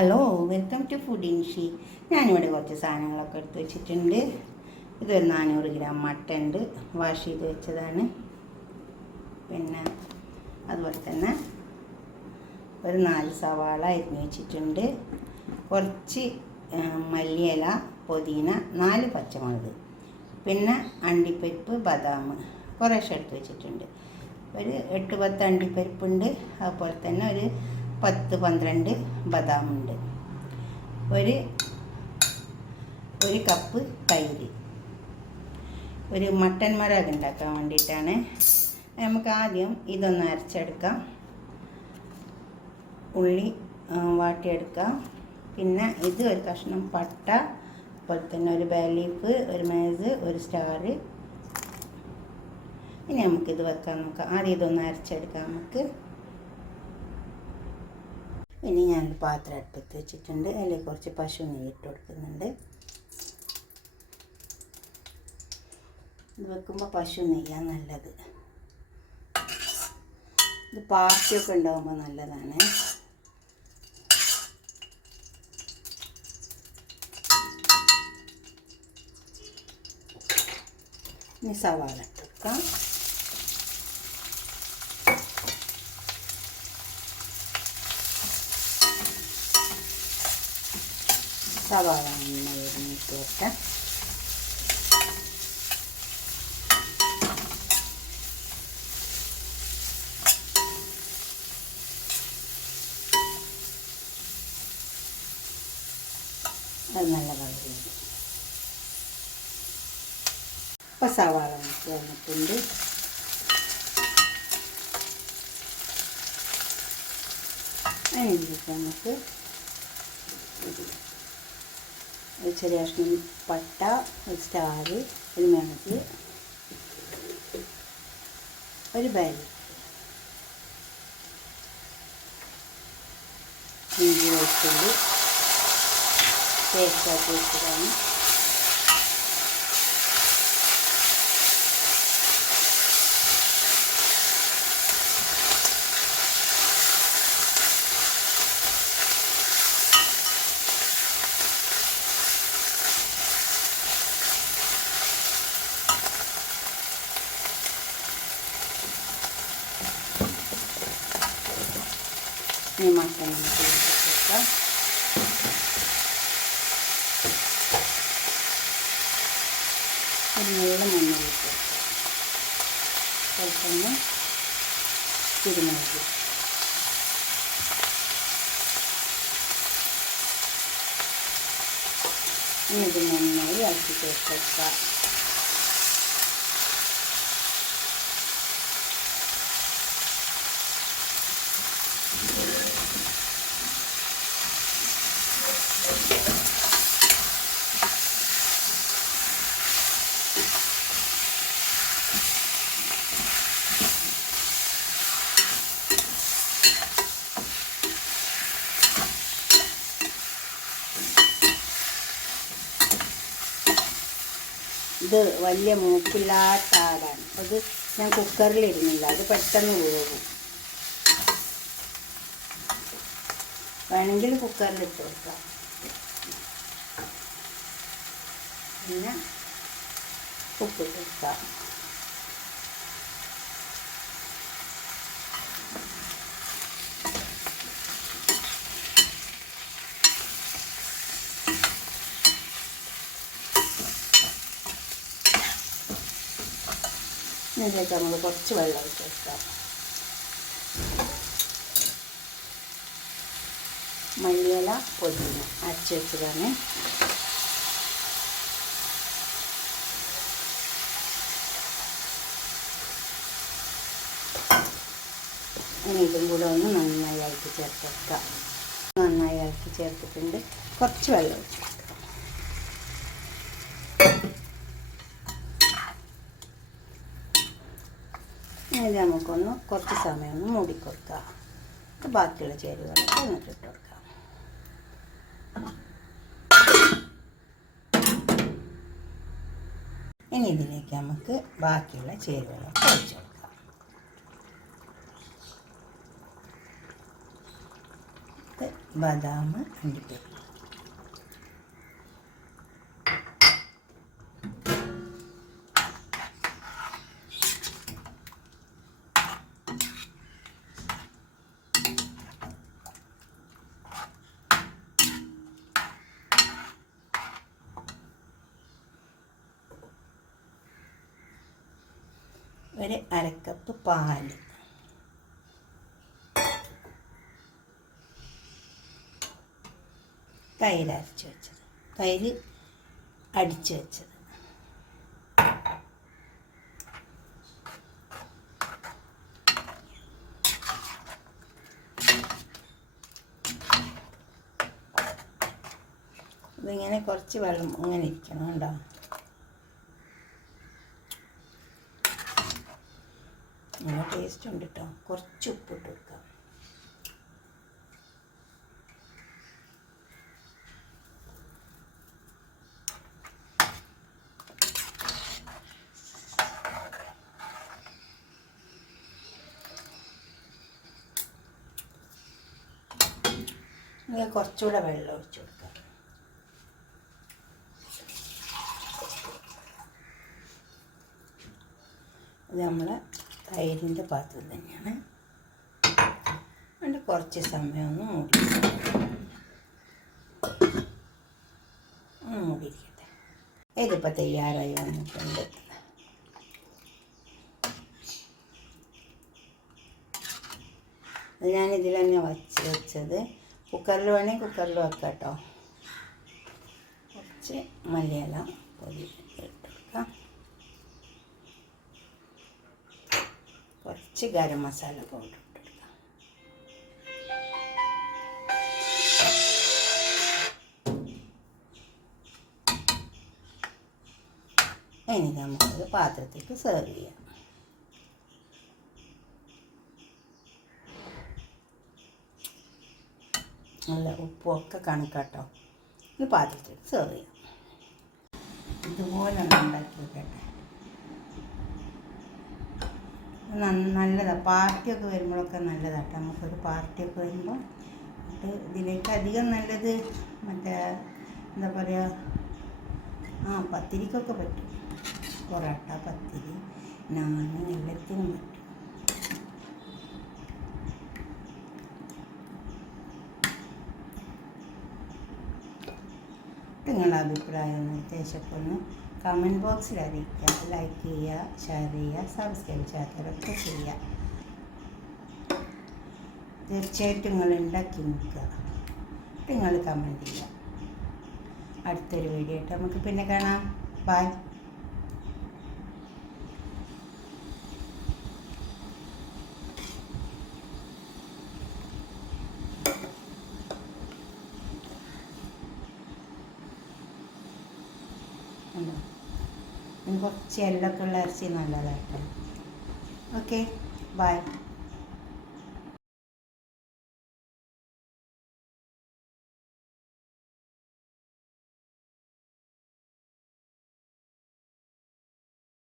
Hello, welcome to food ഇൻഷി. ഞാനിവിടെ കുറച്ച് സാധനങ്ങളൊക്കെ എടുത്ത് വെച്ചിട്ടുണ്ട്. ഇതൊരു 400 ഗ്രാം മട്ടൻ ഉണ്ട്, വാഷ് ചെയ്ത് വെച്ചതാണ്. പിന്നെ അതുപോലെ തന്നെ ഒരു 4 സവാള അരിഞ്ഞ് വെച്ചിട്ടുണ്ട്. കുറച്ച് മല്ലിയില, പുതിന, 4 പച്ചമുളക്, പിന്നെ അണ്ടിപ്പരിപ്പ്, ബദാം കുറേശ്ശെ എടുത്ത് വെച്ചിട്ടുണ്ട്. ഒരു 8-10 അണ്ടിപ്പരിപ്പുണ്ട്. അതുപോലെ തന്നെ ഒരു 10-12 ബദാമുണ്ട്. ഒരു കപ്പ് തൈര്. ഒരു മട്ടൻ മരാഗ് ഉണ്ടാക്കാൻ വേണ്ടിയിട്ടാണ്. നമുക്ക് ആദ്യം ഇതൊന്ന് അരച്ചെടുക്കാം. ഉള്ളി വാട്ടിയെടുക്കാം. പിന്നെ ഇത് ഒരു കഷ്ണം പട്ട, അതുപോലെ തന്നെ ഒരു ബേ ലീഫ്, ഒരു മേസ്, ഒരു സ്റ്റാർ. ഇനി നമുക്കിത് വെക്കാൻ നോക്കാം. ആദ്യം ഇതൊന്ന് അരച്ചെടുക്കാം നമുക്ക്. ഇനി ഞാനൊരു പാത്രം അടുപ്പത്ത് വെച്ചിട്ടുണ്ട്. അതിൽ കുറച്ച് പശു നെയ്യ് ഇട്ട് കൊടുക്കുന്നുണ്ട്. ഇത് വെക്കുമ്പോൾ പശു നെയ്യാണ് നല്ലത്. ഇത് പാർട്ടിയൊക്കെ ഉണ്ടാകുമ്പോൾ നല്ലതാണ്. ഇനി സവാള ഇട്ട് വെക്കാം. സവാള നന്നായി ഇട്ട് വെക്കാം. അത് നല്ല കളർ ചെയ്തു. ഇപ്പോൾ സവാള നമുക്ക് വന്നിട്ടുണ്ട്. അതിലേക്ക് നമുക്ക് ഒരു ചെറിയ കഷ്ണം പട്ട, ഒരു സ്റ്റാർ, ഒരു മേസ്, ഒരു ബേലി, ഇഞ്ചി വെളുത്തുള്ളി പേസ്റ്റാക്കി വെച്ചതാണ്. ഈ മട്ടൻ നമുക്ക് വെക്കാം. ഒരു നീളം മഞ്ഞൾ ഇട്ട് വെക്കാം. അതുപോലെ കുരുമുളക്. ഇനി ഇത് നന്നായി ഇളക്കി ചേർക്കാം. ഇത് വലിയ മൂപ്പില്ലാത്ത ആടാണ്. അത് ഞാൻ കുക്കറിലിടുന്നില്ല, അത് പെട്ടെന്ന് വേവും. വേണമെങ്കിൽ കുക്കറിലിട്ട് വെക്കാം. പിന്നെ ഉപ്പിട്ട് വെക്കാം. ഇതിലേക്ക് നമ്മൾ കുറച്ച് വെള്ളം ഒഴിച്ച് വെക്കാം. മല്ലിയില, പുതിന അരച്ച് വെച്ചതാണ്. ഇനി ഇതും കൂടെ ഒന്ന് നന്നായി ഇളക്കി ചേർക്കാം. നന്നായി ഇളക്കി ചേർത്തിട്ടുണ്ട്. കുറച്ച് വെള്ളം ഒഴിച്ച് വെക്കാം. ഇനി നമുക്കൊന്ന് കുറച്ച് സമയം ഒന്ന് മൂടിക്കൊടുക്കാം. ബാക്കിയുള്ള ചേരുവകളൊക്കെ എന്നിട്ട് ഇട്ട് കൊടുക്കാം. ഇനി ഇതിലേക്ക് നമുക്ക് ബാക്കിയുള്ള ചേരുവകളൊക്കെ ഒഴിച്ച് കൊടുക്കാം. ബദാം, അണ്ടിപ്പരിപ്പ്. ഒരു അരക്കപ്പ് പാല്, തൈര് അരച്ച് വെച്ചത്, തൈര് അടിച്ച് വെച്ചത്, ഇതിങ്ങനെ കുറച്ച് വെള്ളം ഇങ്ങനെ ഇരിക്കണം കേട്ടോ. നല്ല ടേസ്റ്റ് ഉണ്ട് കേട്ടോ. കുറച്ച് ഉപ്പിട്ട് കൊടുക്കാം. ഇങ്ങനെ കുറച്ചുകൂടെ വെള്ളം ഒഴിച്ച് കൊടുക്കാം. ഇത് നമ്മളെ തൈരിൻ്റെ പാത്രം തന്നെയാണ്. അതുകൊണ്ട് കുറച്ച് സമയം ഒന്ന് മൂടിയിരിക്കട്ടെ. ഇതിപ്പോൾ തയ്യാറായി വന്നിട്ടുണ്ട്. ഞാനിതിൽ തന്നെ വെച്ചത്. കുക്കറിൽ വേണമെങ്കിൽ കുക്കറിൽ വെക്കാം കേട്ടോ. കുറച്ച് മല്ലിയില പൊടി ഇട്ട് കൊടുക്കാം. കുറച്ച് ഗരം മസാല പൗഡർ ഇട്ട് കൊടുക്കാം. ഇനി നമുക്കത് പാത്രത്തേക്ക് സെർവ് ചെയ്യാം. നല്ല ഉപ്പൊക്കെ കണക്കാട്ടോ. ഇത് പാത്രത്തിൽ സെർവ് ചെയ്യാം. ഇതുപോലെ ഉണ്ടാക്കി വെക്കട്ടെ. നല്ലതാണ്. പാർട്ടിയൊക്കെ വരുമ്പോഴൊക്കെ നല്ലതാട്ടോ. നമുക്കൊരു പാർട്ടിയൊക്കെ വരുമ്പോൾ ഇതിലേക്ക് അധികം നല്ലത് മറ്റേ എന്താ പറയുക, പത്തിരിക്കൊക്കെ പറ്റും. പൊറോട്ട, പത്തിരി, നാൻ, എല്ലാത്തിനും പറ്റും. നിങ്ങളുടെ അഭിപ്രായം നിർദ്ദേശമൊക്കെ ഒന്ന് കമൻറ്റ് ബോക്സിൽ അറിയിക്കുക. ലൈക്ക് ചെയ്യുക, ഷെയർ ചെയ്യുക, സബ്സ്ക്രൈബ് ചെയ്യാത്തവരൊക്കെ ചെയ്യുക. തീർച്ചയായിട്ടും നിങ്ങൾ ഉണ്ടാക്കി നോക്കുക. നിങ്ങൾ കമൻറ്റ് ചെയ്യുക. അടുത്തൊരു വീഡിയോ ആയിട്ട് നമുക്ക് പിന്നെ കാണാം. ബൈ. കുറച്ച് എല്ലൊക്കെ ഉള്ള ഇറച്ചി നല്ലതായിട്ട്. Okay, by.